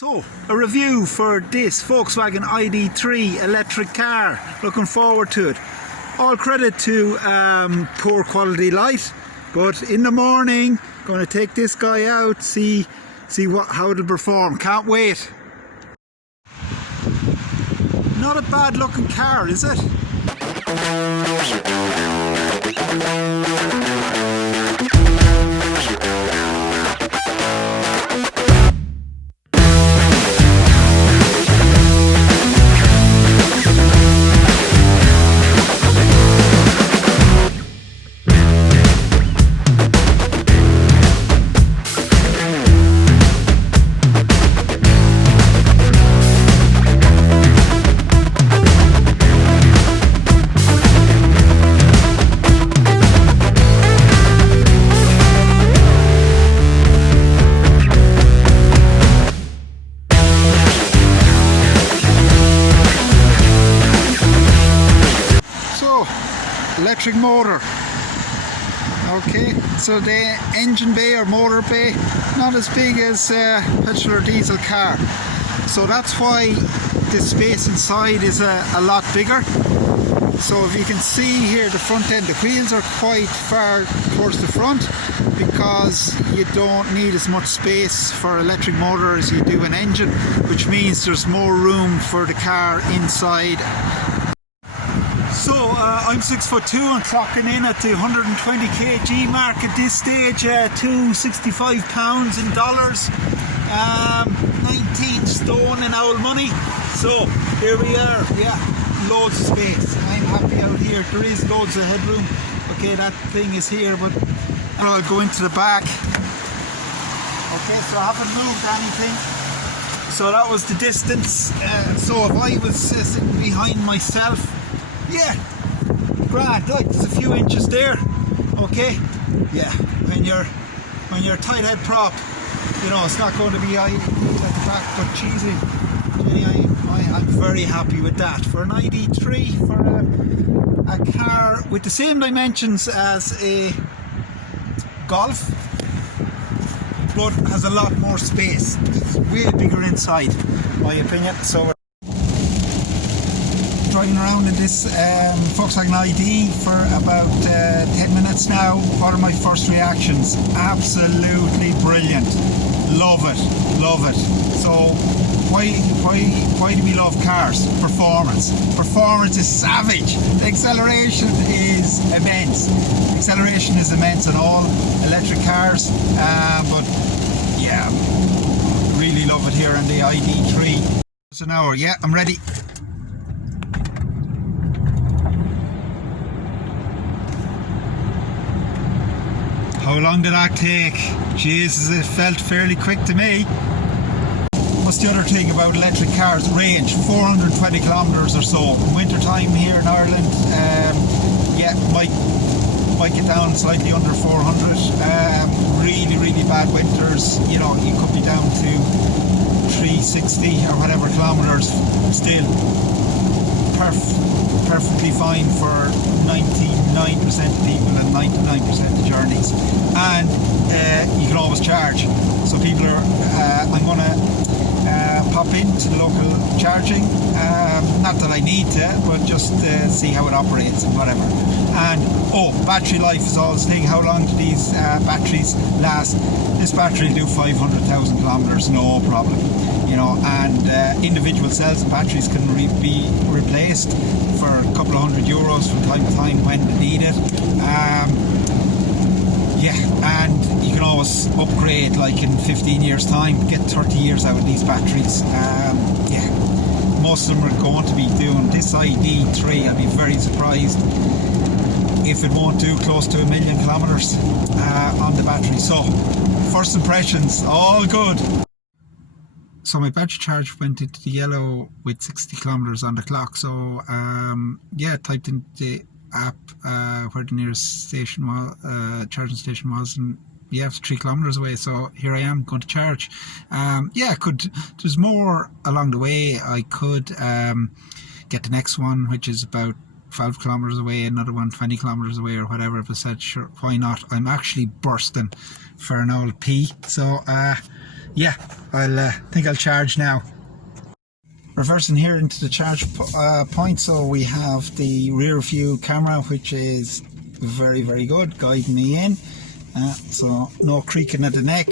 So, a review for this Volkswagen ID3 electric car. Looking forward to it. All credit to poor quality light, but in the morning, going to take this guy out, see how it'll perform. Can't wait. Not a bad looking car, is it? Electric motor. Okay, so the engine bay or motor bay, not as big as petrol or diesel car. So that's why the space inside is a lot bigger. So if you can see here, the front end, the wheels are quite far towards the front because you don't need as much space for electric motor as you do an engine, which means there's more room for the car inside. So I'm 6'2" and clocking in at the 120 kg mark at this stage, £265 in dollars, 19 stone in old money. So here we are, yeah, loads of space. I'm happy out here. There is loads of headroom. Okay, that thing is here, but I'll go into the back. Okay, so I haven't moved anything. So that was the distance. So if I was sitting behind myself, yeah, grand, like there's a few inches there, okay, yeah, when you're tight head prop, you know, it's not going to be at the back, but cheesy, I'm very happy with that. For an ID3, for a car with the same dimensions as a Golf, but has a lot more space. It's way bigger inside, in my opinion. So driving around in this Volkswagen ID for about 10 minutes now. What are my first reactions? Absolutely brilliant. Love it, love it. So why do we love cars? Performance. Performance is savage. The acceleration is immense. Acceleration is immense in all electric cars, but yeah, really love it here in the ID3. It's an hour. Yeah, I'm ready. How long did that take? Jesus, it felt fairly quick to me. What's the other thing about electric cars? Range, 420 kilometres or so. In winter time here in Ireland, yeah, might get down slightly under 400. Really bad winters, you know, you could be down to 360 or whatever kilometres. Still perfectly fine for 99% of people and 99% of journeys, and you can always charge. So people are I'm going to pop into the local charging, not that I need to, but just see how it operates and whatever. And battery life is always the thing. How long do these batteries last? This battery will do 500,000 kilometres, no problem. You know, and individual cells and batteries can be replaced for a couple of €100 from time to time when they need it. Yeah, and you can always upgrade, like in 15 years time, get 30 years out of these batteries. Yeah, most of them are going to be doing this ID3. I'll be very surprised if it won't do close to 1 million kilometres on the battery. So first impressions, all good. So my battery charge went into the yellow with 60 kilometres on the clock. So yeah, typed in the app where the nearest station was, charging station was, and yeah, it's 3 kilometres away. So here I am going to charge. Yeah, there's more along the way. I could get the next one, which is about 12 kilometres away, another one 20 kilometres away or whatever. If I said, sure, why not? I'm actually bursting for an old pee. So Yeah, I'll think I'll charge now. Reversing here into the charge point, so we have the rear view camera, which is very, very good, guiding me in. So no creaking at the neck.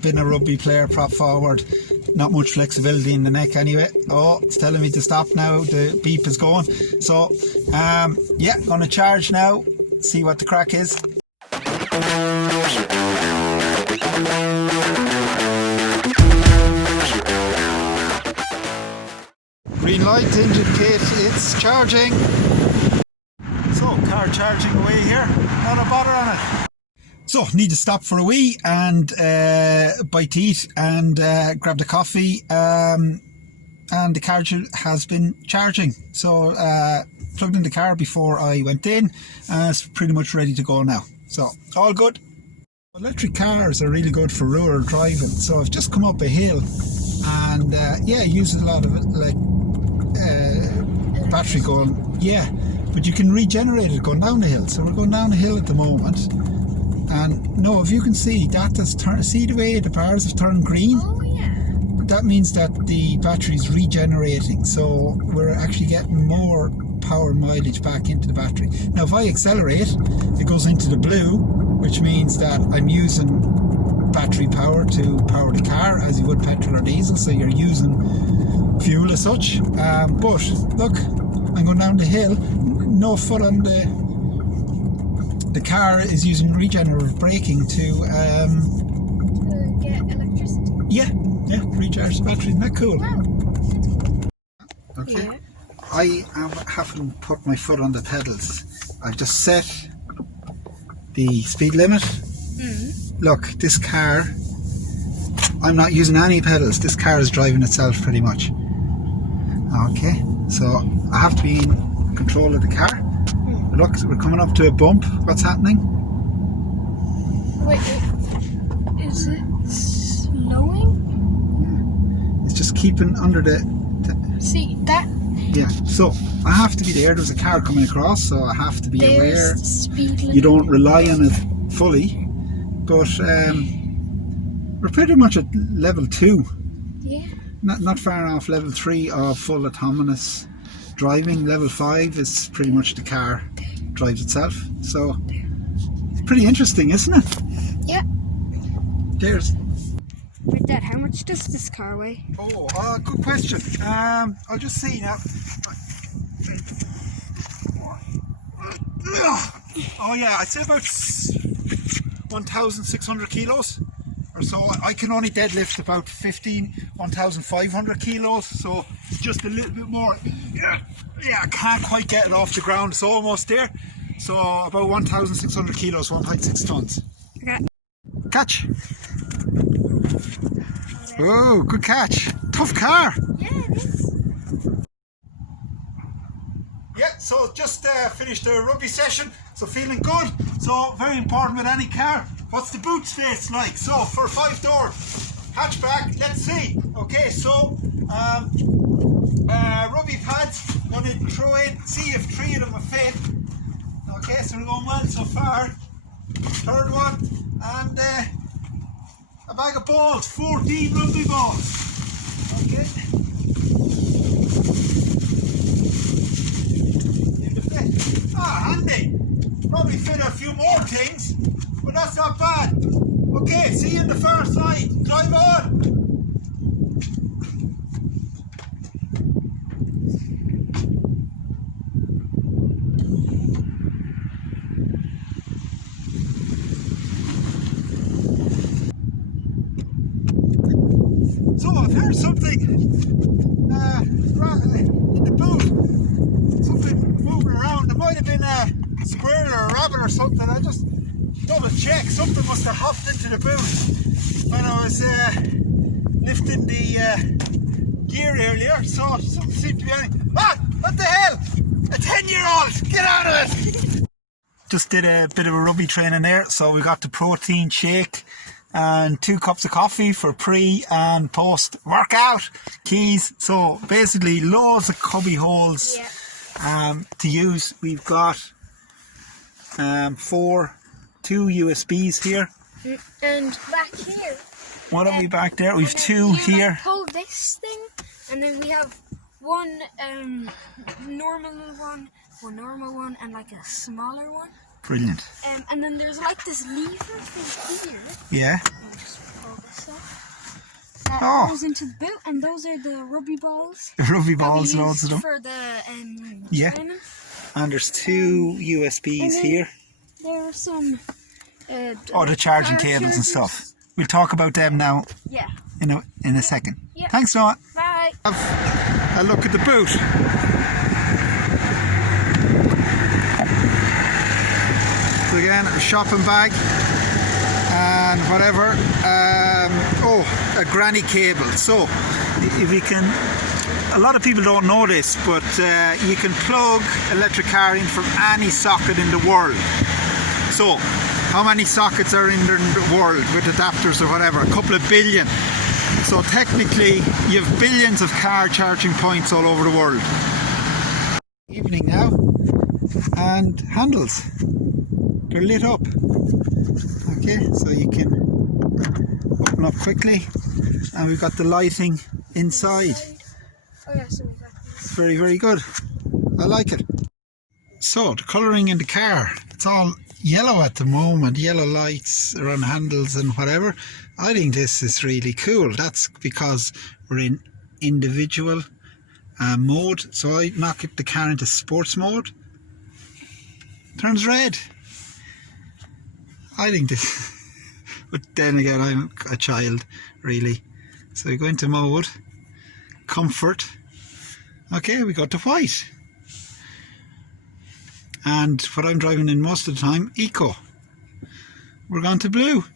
Been a rugby player, prop forward, not much flexibility in the neck anyway. Oh, it's telling me to stop now, the beep is going. So yeah, gonna charge now, see what the crack is. Green light to indicate it's charging. So car charging away here, not a bother on it. So need to stop for a wee and bite to eat and grab the coffee, and the car has been charging. So plugged in the car before I went in, and it's pretty much ready to go now. So all good. Electric cars are really good for rural driving. So I've just come up a hill and yeah, uses a lot of like battery going, yeah, but you can regenerate it going down the hill. So we're going down the hill at the moment. And no, if you can see, that has turned, see the way the bars have turned green? Oh yeah. That means that the battery is regenerating, so we're actually getting more power mileage back into the battery. Now if I accelerate, it goes into the blue, which means that I'm using battery power to power the car as you would petrol or diesel, so you're using fuel as such. But look, I'm going down the hill, no foot on the car is using regenerative braking to get electricity. Yeah, recharge the battery. Isn't that cool? Wow. Okay. Yeah. I haven't put my foot on the pedals. I've just set the speed limit. Look, this car, I'm not using any pedals. This car is driving itself pretty much. Okay, so I have to be in control of the car. Look, we're coming up to a bump. What's happening? Wait. Is it slowing? Yeah. It's just keeping under the See that? yeah. So I have to be there. There's a car coming across, so I have to be aware. The speed limit. You don't rely on it fully, but we're pretty much at level 2. Yeah. Not far off level 3 of full autonomous driving. Level 5 is pretty much the car drives itself. So it's pretty interesting, isn't it? Yeah. There's. Wait, Dad, how much does this car weigh? Oh, good question. I'll just see now. Oh yeah, I'd say about 1,600 kilos or so. I can only deadlift about 1,500 kilos, so just a little bit more. Yeah, I can't quite get it off the ground. It's almost there. So about 1,600 kilos, 1.6 tons. Okay. Catch. Oh, good catch. Tough car. Yeah, it is. Yeah, so just finished the rugby session, so feeling good. So very important with any car. What's the boot space like? So for 5-door hatchback, let's see. Okay, so rugby pads, going to throw in, see if 3 of them will fit. Okay, so we're going well so far. Third one, and a bag of balls, 14 rugby balls. Okay. Handy. Probably fit a few more things, but that's not bad. Okay, see you in the far side. Drive on. So I've heard something in the boot. Something moving around. There might have been a squirrel or a rabbit or something. I just double check. Something must have hopped into the boot when I was lifting the gear earlier. So something seemed to be happening. Ah! What the hell? A 10-year-old! Get out of it! Just did a bit of a rugby training there. So we got the protein shake and 2 cups of coffee for pre and post workout keys. So basically loads of cubby holes to use. We've got 2 USBs here, and back here What have we back there? We've two you here. Like, pull this thing, and then we have one normal one, and like a smaller one. Brilliant. And then there's like this lever thing here. Yeah. I'll just pull this up. That goes into the boot, and those are the rubby balls. The rubby balls, loads of them. For the yeah. training. And there's two USBs here. There are some. The charging cables and stuff. We'll talk about them now. Yeah. In a second. Yeah. Thanks, Noah. Bye. Have a look at the boot. So again, a shopping bag and whatever. A granny cable. So if you can, a lot of people don't know this, but you can plug electric car in from any socket in the world. So how many sockets are in the world with adapters or whatever? A couple of billion. So technically you have billions of car charging points all over the world. Evening now, and handles, they're lit up. Okay, so you can open up quickly, and we've got the lighting inside. Oh yeah, so we've got this. It's very, very good. I like it. So the colouring in the car, it's all yellow at the moment, yellow lights around handles and whatever. I think this is really cool. That's because we're in individual mode. So I knock the car into sports mode, turns red. I think this, but then again I'm a child really. So we go into mode, comfort. Okay, we got to white. And what I'm driving in most of the time, eco. We're gone to blue.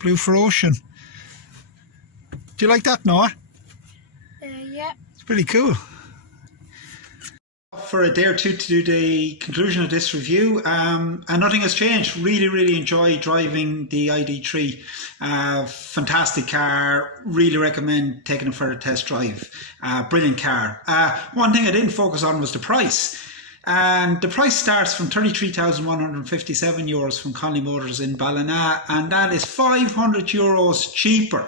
Blue for ocean. Do you like that, Noah? Yeah. It's pretty cool. For a day or two to do the conclusion of this review, and nothing has changed. Really enjoy driving the ID3. Fantastic car. Really recommend taking it for a test drive. Brilliant car. One thing I didn't focus on was the price. And the price starts from €33,157 from Conley Motors in Ballina, and that is €500 cheaper.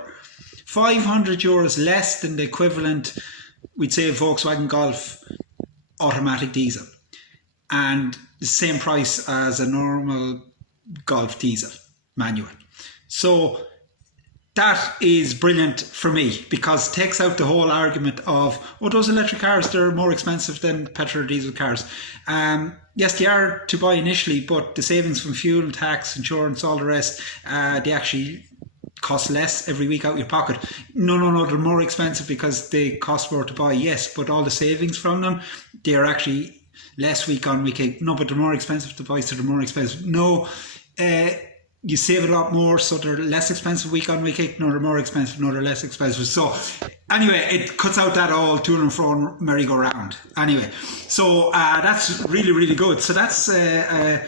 €500 less than the equivalent, we'd say, Volkswagen Golf automatic diesel, and the same price as a normal Golf diesel manual. So that is brilliant for me, because it takes out the whole argument of, those electric cars, they're more expensive than petrol or diesel cars. Yes, they are to buy initially, but the savings from fuel, tax, insurance, all the rest, they actually cost less every week out of your pocket. No, they're more expensive because they cost more to buy, yes, but all the savings from them, they're actually less week on week out. No, but they're more expensive to buy, so they're more expensive. No, you save a lot more, so they're less expensive week on week out. No, they're more expensive. No, they're less expensive. So anyway, it cuts out that all to and fro merry-go-round. Anyway, so that's really good. So that's a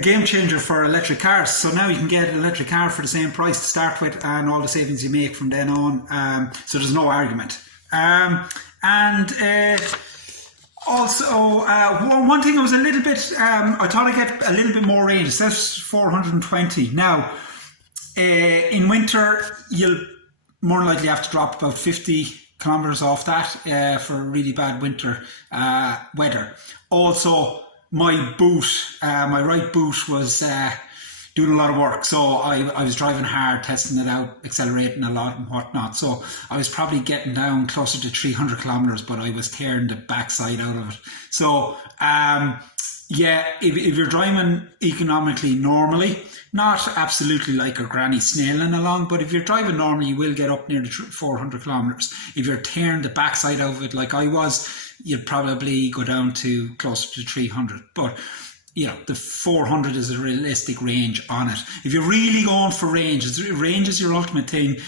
game changer for electric cars. So now you can get an electric car for the same price to start with, and all the savings you make from then on. So there's no argument. Also, one thing I was a little bit, I thought I'd get a little bit more range. It says 420. Now, in winter, you'll more than likely have to drop about 50 kilometres off that for really bad winter weather. Also, my boot, my right boot was doing a lot of work, so I was driving hard, testing it out, accelerating a lot and whatnot. So I was probably getting down closer to 300 kilometres, but I was tearing the backside out of it. So yeah, if you're driving economically normally, not absolutely like a granny snailing along, but if you're driving normally, you will get up near the 400 kilometres. If you're tearing the backside out of it like I was, you'd probably go down to closer to 300. But you know, the 400 is a realistic range on it. If you're really going for range, range is your ultimate thing.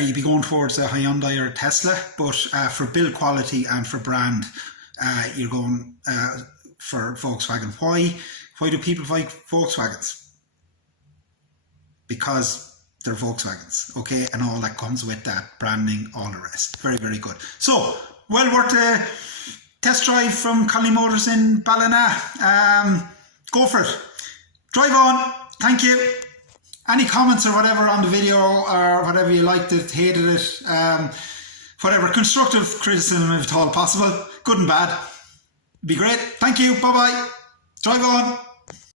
You'd be going towards a Hyundai or a Tesla, but for build quality and for brand, you're going for Volkswagen. Why do people like Volkswagens? Because they're Volkswagens, okay, and all that comes with that branding, all the rest. Very good. So, well worth a test drive from Conley Motors in Ballina. Go for it. Drive on. Thank you. Any comments or whatever on the video, or whatever, you liked it, hated it, whatever, constructive criticism if at all possible, good and bad, be great. Thank you, bye bye, drive on.